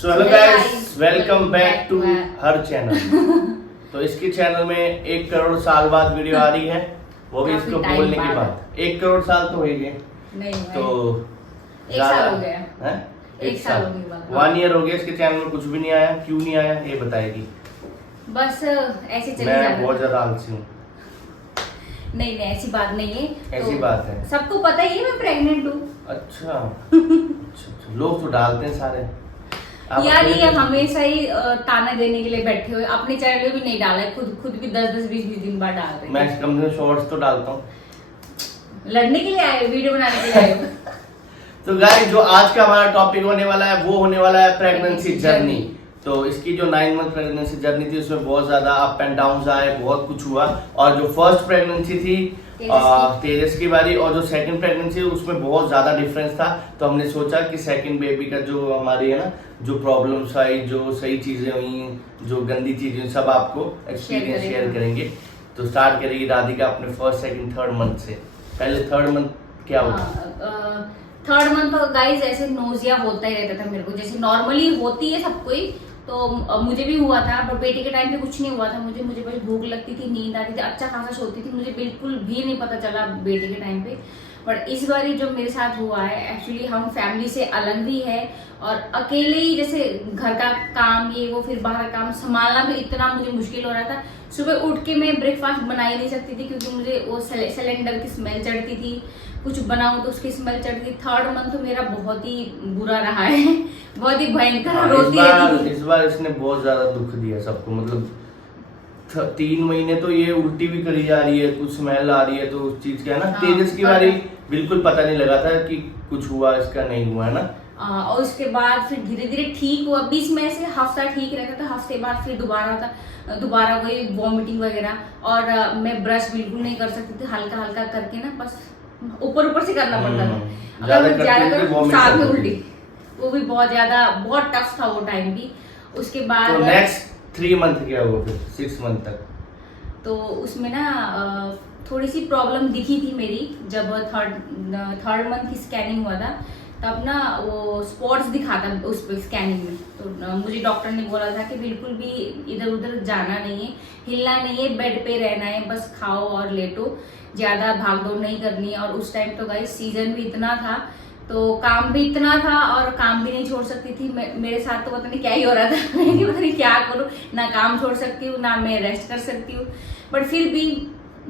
So hello guys, welcome back to her channel. तो इसके channel में 1 करोड़ साल बाद वीडियो आ रही है, वो भी इसको बोलने के बाद। 1 करोड़ साल तो हो ही गए, नहीं तो 1 साल हो गया है। 1 साल हो गया, 1 ईयर हो गया इसके चैनल में कुछ भी नहीं आया। क्यों नहीं आया ये बताएगी। बस ऐसे चले मैं जाता बहुत है। ज्यादा आलसी हूँ। नहीं ऐसी बात नहीं है। ऐसी बात है, सबको पता ही है मैं प्रेग्नेंट हूँ। अच्छा अच्छा, लोग तो डालते हैं सारे। आप यार अपने- ये हमेशा ही ताना देने के लिए बैठे हुए, अपने चैनल में भी नहीं डाला है, खुद भी 10-10 20-20 दिन बाद डाल रहे मैं हैं। कम से कम शॉर्ट्स तो डालता हूँ। लड़ने के लिए आए, वीडियो बनाने के लिए आए हो। तो गाइस, जो आज का हमारा टॉपिक होने वाला है वो होने वाला है प्रेगनेंसी जर्नी। तो इसकी जो 9 मंथ प्रेगनेंसी जर्नी थी उसमें बहुत ज्यादा अप एंड डाउन आए, बहुत कुछ हुआ। और जो फर्स्ट प्रेगनेंसी थी तेजस की बारी, और जो सेकंड प्रेगनेंसी उसमें बहुत ज्यादा डिफरेंस था। तो हमने सोचा कि सेकंड बेबी का जो हमारी है ना, जो प्रॉब्लम्स आई, जो सही चीजें हुई, जो गंदी चीजें, सब आपको एक्सपीरियंस शेयर करेंगे। तो स्टार्ट करेगी राधिका अपने फर्स्ट सेकंड थर्ड मंथ से। पहले थर्ड मंथ क्या हुआ? थर्ड मंथ तो गाइस ऐसे नोजिया होता ही रहता था मेरे को, जैसे नॉर्मली होती है सबको ही। तो मुझे भी हुआ था, पर बेटे के टाइम पे कुछ नहीं हुआ था। मुझे बस भूख लगती थी, नींद आती थी, अच्छा खासा सोती थी। मुझे बिल्कुल भी नहीं पता चला बेटे के टाइम पे। बट इस बार जो मेरे साथ हुआ है, एक्चुअली हम फैमिली से अलग भी है और अकेले ही, जैसे घर का काम ये वो, फिर बाहर काम संभालना भी इतना मुझे मुश्किल हो रहा था। सुबह उठ के मैं ब्रेकफास्ट बना ही नहीं सकती थी, क्योंकि मुझे वो सिलेंडर की स्मेल चढ़ती थी। कुछ बनाऊं तो उसकी स्मेल चढ़ती थी। थर्ड मंथ तो मेरा बहुत ही बुरा रहा है, बहुत ही भयंकर। रोती रहती थी। इस बार इसने बहुत ज्यादा दुख दिया सबको। मतलब 3 महीने तो ये उल्टी भी करी जा रही है, कुछ स्मेल आ रही है, तो उस चीज का है ना। तेजस की बारी बिल्कुल पता नहीं लगा था कि कुछ हुआ, इसका नहीं हुआ है ना। और उसके बाद फिर धीरे धीरे ठीक हुआ। 20 में से हफ्ता ठीक रहता था, हफ्ते बाद फिर दोबारा वही वॉमिटिंग वगैरह। और मैं ब्रश बिल्कुल नहीं कर सकती थी, हल्का हल्का करके ना, बस ऊपर से करना पड़ता था। अगर मैं ज्यादा करूं साथ में उल्टी, वो भी बहुत ज्यादा, बहुत टफ था वो टाइम भी। उसके बाद तो नेक्स्ट 3 मंथ क्या हुआ, फिर 6 मंथ तक? तो उसमें ना थोड़ी सी प्रॉब्लम दिखी थी मेरी, जब थर्ड मंथ की स्कैनिंग हुआ था। तब ना वो स्पॉट्स दिखा था उस स्कैनिंग में। तो मुझे डॉक्टर ने बोला था कि बिल्कुल भी इधर उधर जाना नहीं है, हिलना नहीं है, बेड पे रहना है, बस खाओ और लेटो, ज्यादा भागदौड़ नहीं करनी है। और उस टाइम तो गाइस सीजन भी इतना था, तो काम भी इतना था, और काम भी नहीं छोड़ सकती थी। मेरे साथ तो पता नहीं क्या ही हो रहा था। मैं पता नहीं क्या करूं, ना काम छोड़ सकती हूँ, ना मैं रेस्ट कर सकती हूँ। बट फिर भी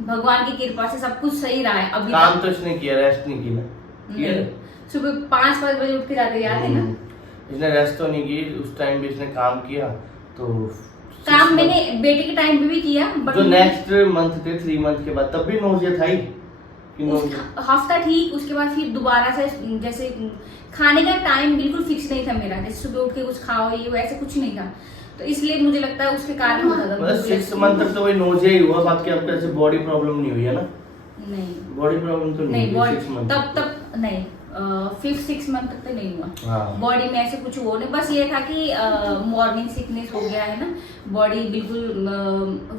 भगवान की कृपा से सब कुछ सही रहा है अभी काम तो इसने किया, रेस्ट नहीं किया। सुबह 5-5 बजे उठ के जाते, याद है ना। इसने रेस्ट तो नहीं की, उस टाइम भी इसने काम किया। तो काम मैंने बेटे के टाइम पे भी किया, बट जो नेक्स्ट मंथ थे 3 मंथ के बाद, तब भी नोजिया था ही कि नोजिया? हफ्ता ठीक, उसके बाद फिर दोबारा से, जैसे खाने का टाइम बिल्कुल फिक्स नहीं था मेरा, जैसे सुबह उठ के कुछ खाओ ये वैसे कुछ नहीं था। तो इसलिए मुझे लगता है उसके कारण होता था। मतलब 6 मंथ तक तो वही नोजिया ही हुआ, बाकी आपको ऐसे बॉडी प्रॉब्लम नहीं हुई है ना? नहीं, बॉडी प्रॉब्लम तो नहीं हुई 6 मंथ तब नहीं, 5-6 मंथ तक तो नहीं हुआ। हाँ। बॉडी में ऐसे कुछ वो नहीं, बस ये था कि मॉर्निंग सिकनेस हो गया है ना, बॉडी बिल्कुल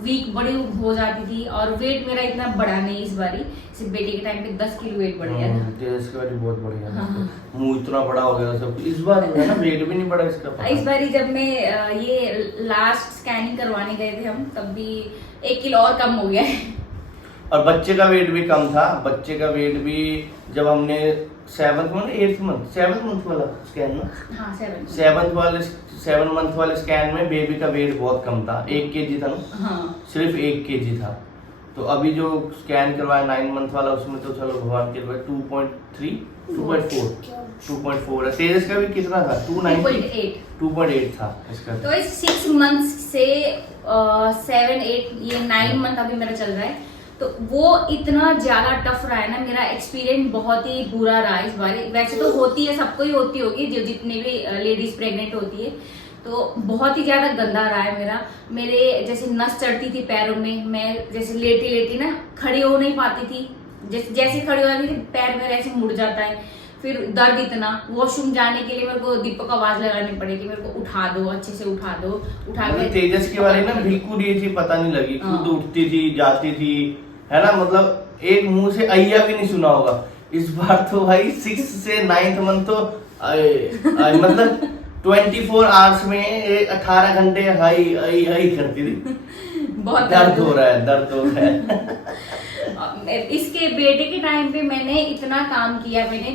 वीक बड़ी हो जाती थी। और वेट मेरा इतना बढ़ा नहीं इस बारी, सिर्फ बेटे के टाइम पे 10 किलो वेट बढ़ गया था। तेज की बारी बहुत बढ़िया। हाँ। मुंह इतना बड़ा हो गया सब। इस बार है ना वेट भी नहीं बढ़ा इसका। इस बारी जब मैं ये लास्ट स्कैनिंग करवाने गए थे हम, तब भी 1 किलो और कम हो गया है। और बच्चे का वेट भी कम था। बच्चे का वेट भी जब हमने 7th मंथ वाला स्कैन ना, हाँ 7 मंथ वाले स्कैन में बेबी का वेट बहुत कम था, 1 kg था ना। हाँ। सिर्फ 1 kg था। तो अभी जो स्कैन करवाया 9 मंथ वाला, उसमें तो चलो भगवान के 2.3 2.4 है। तेजस का भी कितना था? 2.8 था इसका। तो इस 6 मंथ से 7-8 ये 9 मंथ अभी मेरा चल रहा है। तो वो इतना ज्यादा टफ रहा है ना, मेरा एक्सपीरियंस बहुत ही बुरा रहा इस बार। वैसे तो होती है, सबको ही होती होगी, जो जितने भी लेडीज प्रेग्नेंट होती है। तो बहुत ही ज्यादा गंदा रहा है मेरा। मेरे जैसे नस चढ़ती थी पैरों में, मैं जैसे लेटी ना खड़ी हो नहीं पाती थी। जैसे खड़ी हो जाती थी, पैर मेरे ऐसे मुड़ जाता है। फिर दर्द इतना, वॉशरूम जाने के लिए मेरे को दीपक आवाज लगानी पड़ेगी, मेरे को उठा दो, अच्छे से उठा दो, उठा के। तेजस के बारे में ना बिल्कुल ये चीज पता नहीं लगी, खुद उठती थी, जाती थी, है ना। मतलब एक मुंह से अय्या भी नहीं सुना होगा। इस बार तो भाई 6 से 9th मंथ तो मतलब 24 आवर्स में 18 घंटे हाई हाई हाई करती थी। बहुत दर्द हो रहा है। इसके बेटे के टाइम पे मैंने इतना काम किया, मैंने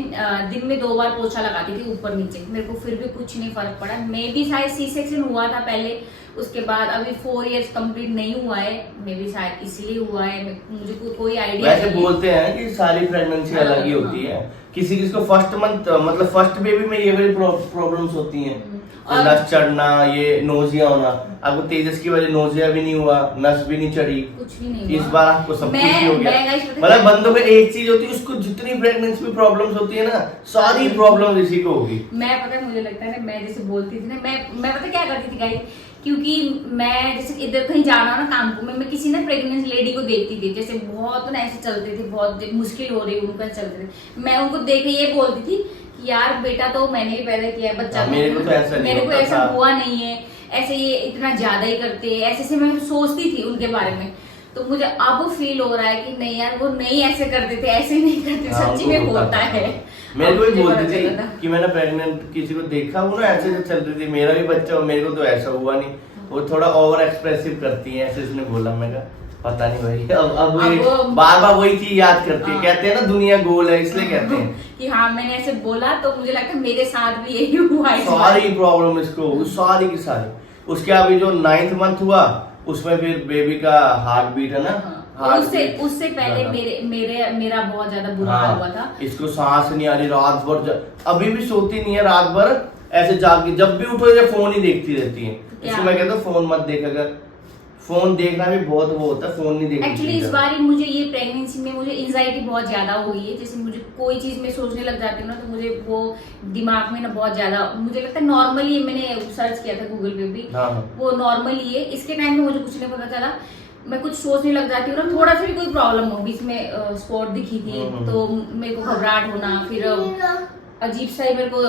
दिन में 2 बार पोछा लगाती थी ऊपर नीचे, मेरे को फिर भी कुछ नहीं फर्क पड़ा। मे भी शायद सी सेक्शन हुआ था पहले, उसके बाद अभी 4 इयर्स कंप्लीट नहीं हुआ है, मे भी शायद इसलिए हुआ है, मुझे कोई आइडिया वैसे बोलते हैं कि सारी प्रेगनेंसी अलग ही होती है, किसी किसी को फर्स्ट मंथ मतलब फर्स्ट बेबी में ये वाली प्रॉब्लम्स होती हैं, नस चढ़ना, ये नोजिया होना। आपको तेजस की वजह नोजिया भी नहीं हुआ, नस भी नहीं चढ़ी, कुछ भी नहीं इस हुआ। बार आपको सब कुछ ही हो गया। मतलब बंदों में एक चीज होती है, उसको जितनी प्रेगनेंसी में प्रॉब्लम्स होती है ना, सारी प्रॉब्लम इसी को होगी। मैं पता है मुझे लगता है ना, मैं जैसे बोलती थी ना, मैं पता क्या करती थी गाइस, क्योंकि मैं जैसे इधर कहीं जाना ना काम को, मैं किसी ना प्रेग्नेंट लेडी को देखती थी, जैसे बहुत ना ऐसे चलते थे, बहुत मुश्किल हो रही उनका चलते थे, मैं उनको देख के ये बोलती थी कि यार बेटा तो मैंने भी पैदा किया है, बच्चा मेरे को तो ऐसा नहीं, मेरे को ऐसा हुआ नहीं है, ऐसे ये इतना ज्यादा ही करते हैं, ऐसे मैं सोचती थी उनके बारे में। तो मुझे अब फील हो रहा है कि नहीं यार, वो नहीं ऐसे करते थे, ऐसे नहीं करते, सच्ची में होता है। मेरे को भी बोलती थी कि मैंने प्रेग्नेंट किसी को देखा, वो ना ऐसे चल रही थी, मेरा भी बच्चा, मेरे को तो ऐसा हुआ नहीं, वो थोड़ा ओवर एक्सप्रेसिव करती है, ऐसे इसने बोला। मैं कहा पता नहीं भाई, अब बार बार वही चीज याद करती है, कहते हैं ना दुनिया गोल है, इसलिए कहते हैं कि हाँ मैंने ऐसे बोला, तो मुझे लगता है मेरे साथ भी यही हुआ है। सारी प्रॉब्लम इसको, सारी की सारी। उसके अभी जो 9th मंथ हुआ, उसमें फिर बेबी का हार्ट बीट है ना, उससे पहले मेरा बहुत ज्यादा बुरा हाल हुआ था। इसको सांस नहीं आ रही, रात भर अभी भी सोती नहीं है, रात भर ऐसे जाके जब भी उठो या फोन ही देखती रहती है। इसको मैं कहता हूँ फोन मत देख, अगर फोन देखना भी बहुत वो होता है, फोन नहीं देखना। एक्चुअली इस बार मुझे ये प्रेगनेंसी में मुझे एंजाइटी बहुत ज्यादा हो गई है, जैसे मुझे कोई चीज में सोचने लग जाती हूँ ना, तो मुझे वो दिमाग में ना बहुत ज्यादा, मुझे लगता है नॉर्मली, मैंने सर्च किया था गूगल पे भी, वो नॉर्मली है। इसके टाइम में मुझे कुछ नहीं पता चला, मैं कुछ सोचने लग जाती हूँ ना, थोड़ा सा भी कोई प्रॉब्लम हो, बीच में स्पॉट दिखी थी तो मेरे को घबराहट होना, फिर अजीब सा ही मेरे को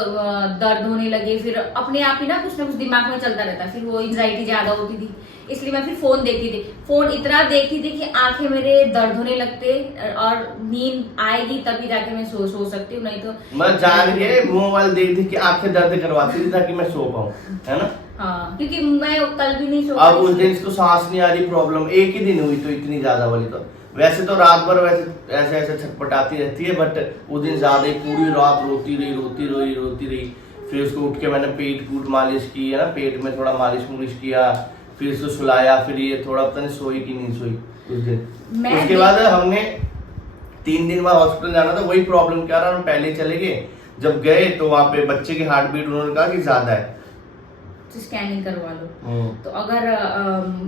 दर्द होने लगे, फिर अपने आप ही ना कुछ दिमाग में चलता रहता, फिर वो एंजाइटी ज्यादा होती थी, इसलिए मैं फिर फोन देखती थी। फोन इतना देखती थी कि आंखें मेरे दर्द होने लगते, और नींद आएगी तभी जाके मैं सो सकती हूँ, नहीं तो मैं जान के मोबाइल देखती कि आंखें दर्द करवाती थी ताकि मैं सो पाऊँ, है ना। हाँ, क्योंकि मैं कल भी नहीं सो अब उस दिन इसको सांस नहीं आ रही, प्रॉब्लम एक ही दिन हुई तो इतनी ज्यादा वाली, तो वैसे तो रात भर वैसे ऐसे ऐसे छटपटाती रहती है, बट उस दिन ज्यादा ही पूरी रात रोती रही। फिर उसको उठ के मैंने पेट मालिश की है ना, पेट में थोड़ा मालिश किया, फिर इसको सुलाया, फिर ये थोड़ा पता नहीं सोई कि नहीं सोई उस दिन। उसके बाद हमने 3 दिन बाद हॉस्पिटल जाना था, वही प्रॉब्लम क्या रहा, हम पहले चले गए, जब गए तो वहाँ पे बच्चे की हार्ट बीट उन्होंने कहा कि ज्यादा है, तो स्कैनिंग करवा लो। तो अगर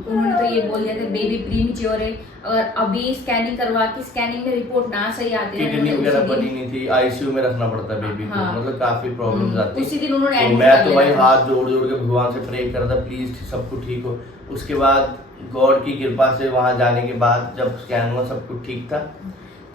उन्होंने तो ये बोल दिया था बेबी प्रीमेच्योर है, अगर अभी स्कैनिंग करवा के स्कैनिंग में रिपोर्ट ना सही आती है, किडनी वगैरह बनी नहीं थी, आईसीयू में रखना पड़ता बेबी को, मतलब काफी प्रॉब्लम्स आती। उसी दिन उन्होंने तो मैं तो भाई हाथ जोड़ के भगवान से प्रे कर रहा था, प्लीज सब कुछ ठीक हो। उसके बाद गॉड की कृपा से वहां जाने के बाद जब स्कैन हुआ सब कुछ ठीक था।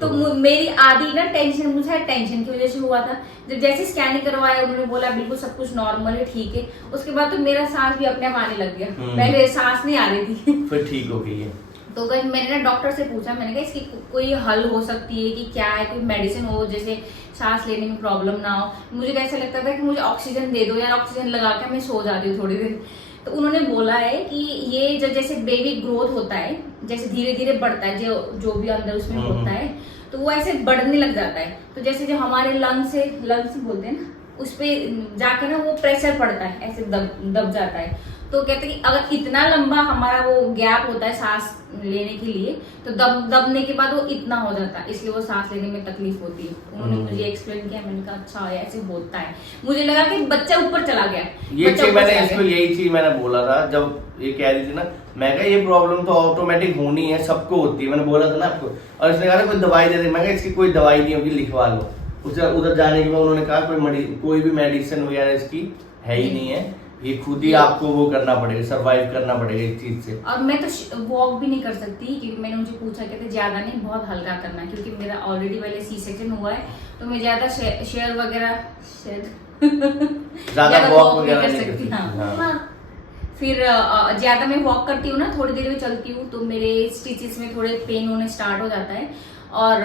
तो मेरी आधी ना टेंशन, मुझे टेंशन की वजह से हुआ था, जब जैसे स्कैनिंग करवाया उन्होंने बोला बिल्कुल सब कुछ नॉर्मल है, ठीक है, उसके बाद तो मेरा सांस भी अपने आप आने लग गया, पहले सांस नहीं आ रही थी फिर ठीक हो गई है। तो मैंने ना डॉक्टर से पूछा, मैंने कहा इसकी कोई हल हो सकती है कि क्या है, कोई मेडिसिन हो जैसे सांस लेने में प्रॉब्लम ना हो। मुझे ऐसा लगता था कि मुझे ऑक्सीजन दे दो यार, ऑक्सीजन लगा के मैं सो जाती हूँ थोड़ी देर। तो उन्होंने बोला है कि ये जैसे बेबी ग्रोथ होता है, जैसे धीरे धीरे बढ़ता है, जो भी अंदर उसमें होता है, तो वो ऐसे बढ़ने लग जाता है। तो जैसे जो हमारे लंग्स बोलते हैं ना, उस पे जाके ना वो प्रेशर पड़ता है, ऐसे दब जाता है। तो कहते हैं कि अगर इतना लंबा हमारा वो गैप होता है सांस लेने के लिए, तो दबने के बाद वो इतना हो जाता है, इसलिए वो सांस लेने में तकलीफ होती है। उन्होंने मुझे एक्सप्लेन किया, मैंने कहा अच्छा ऐसे होता है। मुझे लगा कि बच्चा ऊपर चला गया, ये चीज मैंने इसको यही चीज मैंने बोला था जब ये कह रही थी ना, मैं कहा ये प्रॉब्लम तो ऑटोमेटिक होनी है, सबको होती है, मैंने बोला था ना आपको। और इसने कहा कोई दवाई दे दे, मैं कहा इसकी कोई दवाई नहीं होगी, लिखवा लो। उधर जाने के बाद उन्होंने कहा कोई भी मेडिसिन वगैरह इसकी है ही नहीं है, ये खुद ही आपको वो करना पड़ेगा, सरवाइव करना पड़ेगा इस चीज से। और मैं तो वॉक भी नहीं कर सकती, क्योंकि मैंने उनसे पूछा, कहते ज्यादा नहीं, बहुत हल्का करना है, क्योंकि मेरा ऑलरेडी पहले सी सेक्शन हुआ है, तो मैं ज्यादा शेयर वगैरह ज्यादा वॉक वगैरह कर सकती। हाँ। फिर ज्यादा मैं वॉक करती हूँ ना, थोड़ी देर में चलती हूँ, तो मेरे स्टिचेस में थोड़े पेन होने स्टार्ट हो जाता है। और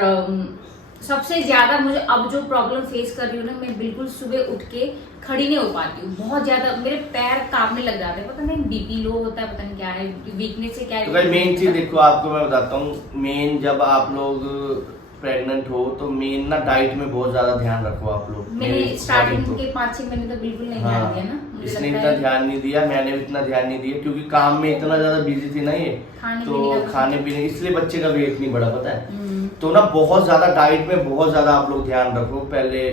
सबसे ज्यादा मुझे अब जो प्रॉब्लम फेस कर रही हूँ ना, मैं बिल्कुल सुबह उठ के खड़ी नहीं हो पाती हूँ। बहुत ज्यादा मेरे पैर कांपने लग जाते हैं, पता नहीं बीपी लो होता है, पता नहीं क्या है, वीकनेस से क्या तो है। भाई मेन चीज देखो, आपको मैं बताता हूँ, मेन जब आप लोग प्रेग्नेंट हो तो मेन ना डाइट में बहुत ज्यादा ध्यान रखो आप लोग। मैंने स्टार्टिंग के 5-6 महीने तो बिल्कुल नहीं ध्यान दिया ना, मुझे इसने लगता इतना है ध्यान नहीं दिया, मैंने भी इतना ध्यान नहीं दिया क्योंकि काम में इतना ज्यादा बिजी थी ना ये, खाने तो पीने का खाने पीने इसलिए बच्चे का वेट नहीं बढ़ा, पता है। तो ना बहुत ज्यादा डाइट में बहुत ज्यादा आप लोग ध्यान रखो, पहले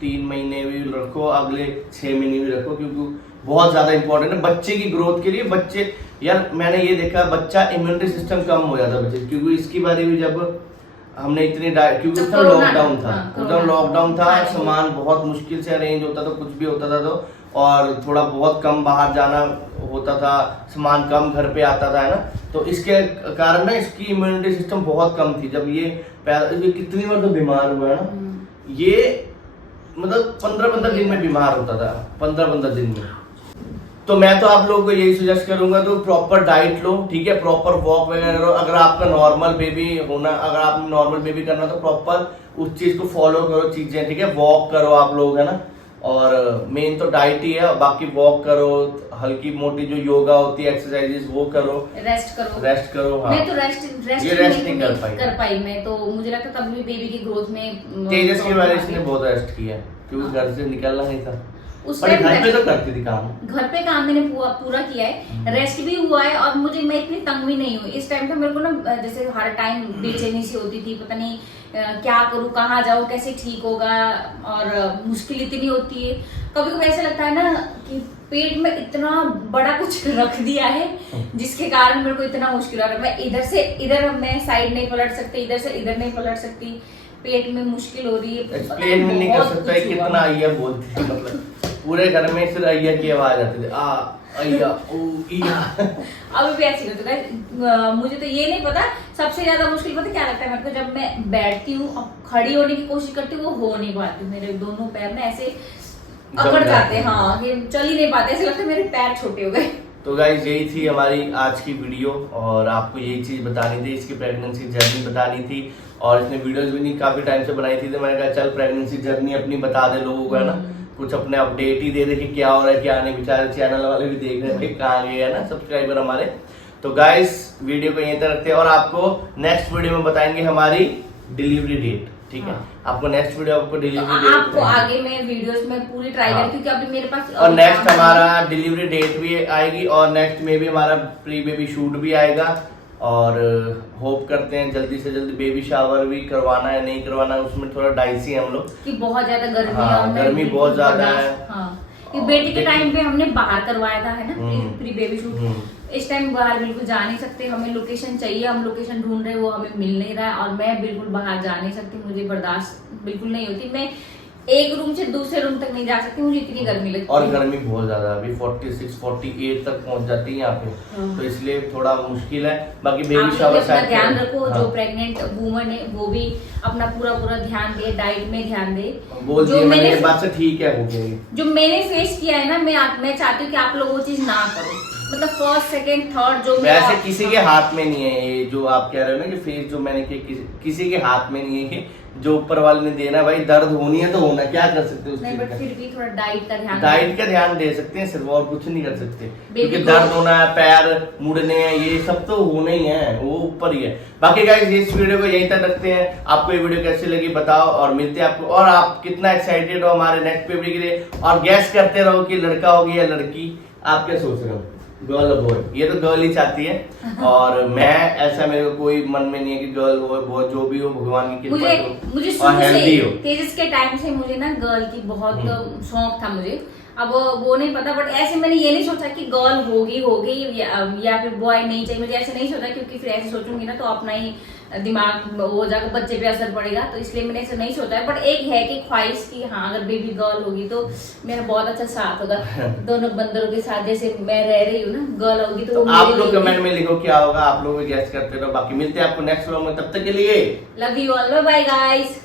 3 महीने भी रखो, अगले 6 महीने भी रखो, क्योंकि बहुत ज्यादा इंपॉर्टेंट है बच्चे की ग्रोथ के लिए। बच्चे यार मैंने ये देखा, बच्चा इम्यूनिटी सिस्टम कम हो जाता है बच्चे, क्योंकि इसकी बारी भी जब हमने इतनी डाइट, क्योंकि उस टाइम लॉकडाउन था, उस टाइम लॉकडाउन था, सामान बहुत मुश्किल से अरेंज होता था, कुछ भी होता था तो, और थोड़ा बहुत कम बाहर जाना होता था, सामान कम घर पे आता था, है ना। तो इसके कारण ना इसकी इम्यूनिटी सिस्टम बहुत कम थी। जब ये कितनी बार तो बीमार हुआ है ना ये, मतलब 15-15 दिन में बीमार होता था, 15-15 दिन में। तो मैं तो आप लोगों को यही सजेस्ट करूंगा, तो प्रॉपर डाइट लो, ठीक है, प्रॉपर वॉक वगैरह करो। अगर आपका नॉर्मल बेबी होना, अगर आप नॉर्मल बेबी करना तो प्रॉपर उस चीज को फॉलो करो, चीजें, ठीक है, वॉक करो आप लोग, है ना। और मेन तो डाइट ही है, बाकी वॉक करो, हल्की मोटी जो योगा होती है, एक्सरसाइजेस वो करो, रेस्ट करो। हाँ। मैं तो रेस्ट नहीं कर पाई मैं तो, मुझे लगता तब भी बेबी की ग्रोथ में तेजस की वजह से बहुत रेस्ट किया, क्योंकि घर से निकलना नहीं था। उस पर टाइम घर पे तो करती थी काम, घर पे काम मैंने पूरा किया है, रेस्ट भी हुआ है, और मुझे मैं इतनी तंग भी नहीं हुई इस टाइम पे। मेरे को ना जैसे हर टाइम बेचैनी सी होती थी, पता नहीं क्या करूँ, कहाँ जाऊँ, कैसे ठीक होगा, और मुश्किल इतनी होती है। कभी कभी ऐसा लगता है ना कि पेट में इतना बड़ा कुछ रख दिया है जिसके कारण मेरे को इतना मुश्किल हो रहा है। मैं इधर से इधर मैं साइड नहीं पलट सकती, इधर से इधर नहीं पलट सकती, पेट में मुश्किल हो रही है। एक्सप्लेन नहीं कर सकता है कितना अय्या बोलती है, मतलब पूरे घर में सिर्फ अय्या की आवाज आती थी, आ अय्या ओ इया। अभी भी ऐसी होती है। मुझे तो ये नहीं पता, सबसे ज्यादा मुश्किल पता क्या लगता है मेरे को, जब मैं बैठती हूँ और खड़ी होने की कोशिश करती हूँ, वो हो नहीं पाती, मेरे दोनों पैर ना ऐसे अकड़ जाते हैं, हाँ, ये चल ही नहीं पाते, ऐसे लगता है मेरे पैर छोटे हो गए। तो गाइस यही थी हमारी आज की वीडियो, और आपको यही चीज बतानी थी, इसकी प्रेगनेंसी जर्नी बतानी थी। और इसने वीडियोस भी नहीं काफी टाइम से बनाई थी, तो मैंने कहा चल प्रेगनेंसी जर्नी अपनी बता दे लोगों को, है ना, कुछ अपने अपडेट ही दे दे कि क्या हो रहा है क्या नहीं। बेचारे चैनल वाले भी देख रहे हैं कहाँ गए, है ना, सब्सक्राइबर हमारे। तो गाइस वीडियो को यहीं तक रखते हैं, और आपको नेक्स्ट वीडियो में बताएंगे हमारी डिलीवरी डेट, ठीक है। आपको नेक्स्ट वीडियो आपको डिलीवरी डेट, आपको आगे मैं वीडियोस में पूरी ट्राई करूँ, क्योंकि अभी मेरे पास और नेक्स्ट हमारा डिलीवरी डेट भी आएगी, और नेक्स्ट में भी हमारा प्री बेबी शूट भी आएगा। और होप करते हैं जल्दी से जल्दी बेबी शावर भी करवाना है, नहीं करवाना है, उसमें थोड़ा डाइसी है हम लोग, कि बहुत ज्यादा गर्मी है, हाँ, और गर्मी बहुत ज्यादा है। हाँ, कि बेटी के टाइम पे हमने बाहर करवाया था, है ना, प्री बेबी शूट। इस टाइम बाहर बिल्कुल जा नहीं सकते, हमें लोकेशन चाहिए, हम लोकेशन ढूंढ रहे हैं, वो हमें मिल नहीं रहा है, और मैं बिल्कुल बाहर जा नहीं सकती, मुझे बर्दाश्त बिल्कुल नहीं होती, मैं एक रूम से दूसरे रूम तक नहीं जा सकती, मुझे इतनी गर्मी लगती है। और गर्मी बहुत ज्यादा, अभी 46-48 तक पहुंच जाती है यहाँ पे, तो इसलिए थोड़ा मुश्किल है। बाकी बेबी शावर अपना ध्यान रखो, जो प्रेग्नेंट वुमन है वो भी अपना पूरा ध्यान दे, डाइट में ध्यान दे। बोल दिया मैंने, ये बात से ठीक है, हो गई। जो मैंने फेस किया है ना, मैं चाहती हूँ कि आप लोग वो चीज ना करो, मतलब फर्स्ट सेकंड थर्ड जो वैसे किसी के हाथ में नहीं है ये जो आप कह रहे हो ना कि फेस जो मैंने किया, किसी के हाथ में नहीं है कि जो ऊपर वाले ने देना, भाई दर्द होनी है तो होना, क्या कर सकते हैं। नहीं, बट फिर भी थोड़ा डाइट का ध्यान दे सकते हैं सिर्फ, और कुछ नहीं कर सकते, क्योंकि दर्द होना है, पैर मुड़ने हैं, ये सब तो होना ही है, वो ऊपर ही है। बाकी गाइस इस वीडियो को यहीं तक रखते हैं। आपको ये वीडियो कैसी लगी बताओ, और मिलते हैं आपको, और आप कितना एक्साइटेड हो हमारे नेक्स्ट बेबी के लिए, और गैस करते रहो कि लड़का होगी या लड़की, आप क्या सोच रहे हो, गर्ल और बॉय। ये तो गर्ल ही चाहती है, और मैं ऐसा मेरे को कोई मन में नहीं है कि गर्ल हो बॉय, जो भी हो भगवान की कृपा हो, मुझे और हेल्दी हो। तेजस के टाइम से मुझे ना गर्ल की बहुत शौक था मुझे, अब वो नहीं पता, बट ऐसे मैंने ये नहीं सोचा कि गर्ल होगी या फिर बॉय नहीं चाहिए मुझे, ऐसे नहीं सोचा, क्योंकि फिर ऐसे सोचूंगी ना तो अपना ही दिमाग हो जाएगा, बच्चे पे असर पड़ेगा, तो इसलिए मैंने ऐसे नहीं सोचा है। बट एक है कि ख्वाहिश की, हाँ, अगर बेबी गर्ल होगी तो मेरा बहुत अच्छा साथ होगा दोनों बंदरों के साथ, जैसे मैं रह रही हूँ ना, गर्ल होगी तो आप लोग कमेंट में लिखो क्या होगा, आप लोग भी गेस करते रहो। बाकी मिलते हैं आपको नेक्स्ट व्लॉग में, तब तक के लिए love you all, bye bye guys.